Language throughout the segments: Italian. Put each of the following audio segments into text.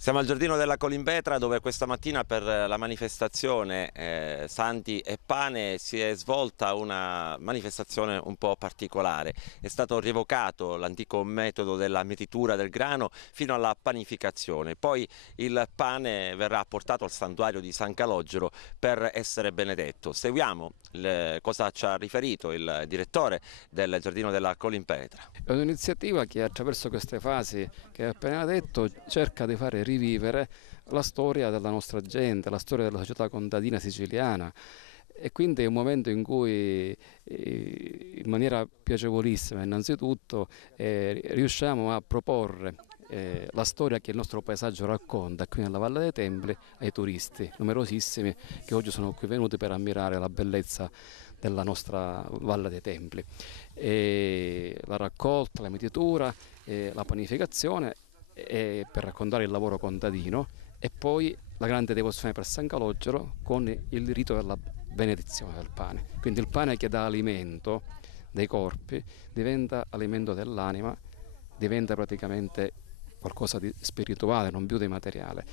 Siamo al Giardino della Colimpetra, dove questa mattina per la manifestazione Santi e Pane si è svolta una manifestazione un po' particolare. È stato rievocato l'antico metodo della mietitura del grano fino alla panificazione. Poi il pane verrà portato al santuario di San Calogero per essere benedetto. Seguiamo cosa ci ha riferito il direttore del Giardino della Colimpetra. È un'iniziativa che attraverso queste fasi che ho appena detto cerca di fare rivivere la storia della nostra gente, la storia della società contadina siciliana, e quindi è un momento in cui in maniera piacevolissima innanzitutto riusciamo a proporre la storia che il nostro paesaggio racconta qui nella Valle dei Templi ai turisti numerosissimi che oggi sono qui venuti per ammirare la bellezza della nostra Valle dei Templi. La raccolta, la mietitura, la panificazione per raccontare il lavoro contadino, e poi la grande devozione per San Calogero con il rito della benedizione del pane. Quindi il pane che dà alimento dei corpi diventa alimento dell'anima, diventa praticamente qualcosa di spirituale, non più di materiale,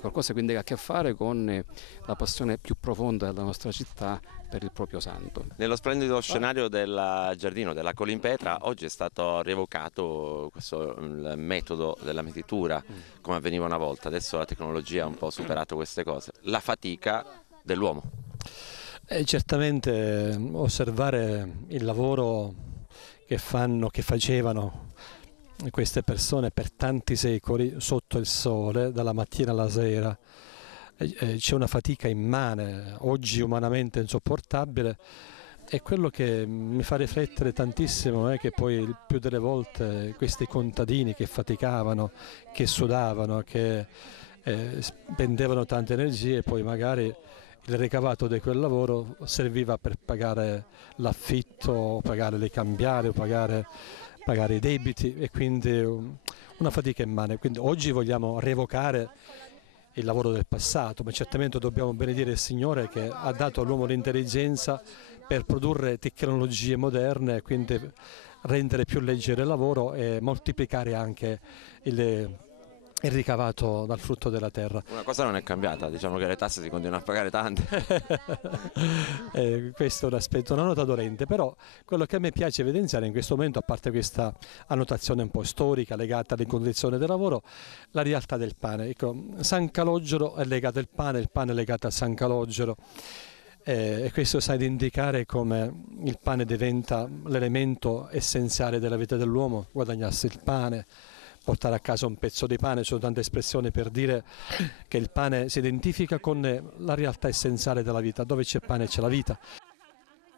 qualcosa quindi che ha a che fare con la passione più profonda della nostra città per il proprio santo. Nello splendido scenario del Giardino della Colimpetra oggi è stato rievocato il metodo della mietitura come avveniva una volta. Adesso la tecnologia ha un po' superato queste cose. La fatica dell'uomo. Certamente osservare il lavoro che facevano queste persone per tanti secoli sotto il sole, dalla mattina alla sera, c'è una fatica immane, oggi umanamente insopportabile, e quello che mi fa riflettere tantissimo è che poi il più delle volte questi contadini che faticavano, che sudavano, che spendevano tante energie, poi magari il ricavato di quel lavoro serviva per pagare l'affitto, pagare le cambiali, pagare i debiti, e quindi una fatica immane. Quindi oggi vogliamo rievocare il lavoro del passato, ma certamente dobbiamo benedire il Signore che ha dato all'uomo l'intelligenza per produrre tecnologie moderne e quindi rendere più leggero il lavoro e moltiplicare anche il ricavato dal frutto della terra. Una cosa non è cambiata, diciamo che le tasse si continuano a pagare tante. Questo è un aspetto, una nota dolente, però quello che a me piace evidenziare in questo momento, a parte questa annotazione un po' storica legata alle condizioni del lavoro, la realtà del pane. Ecco, San Calogero è legato al pane, il pane è legato a San Calogero, e questo sa di indicare come il pane diventa l'elemento essenziale della vita dell'uomo, guadagnarsi il pane, portare a casa un pezzo di pane. Sono tante espressioni per dire che il pane si identifica con la realtà essenziale della vita. Dove c'è pane c'è la vita.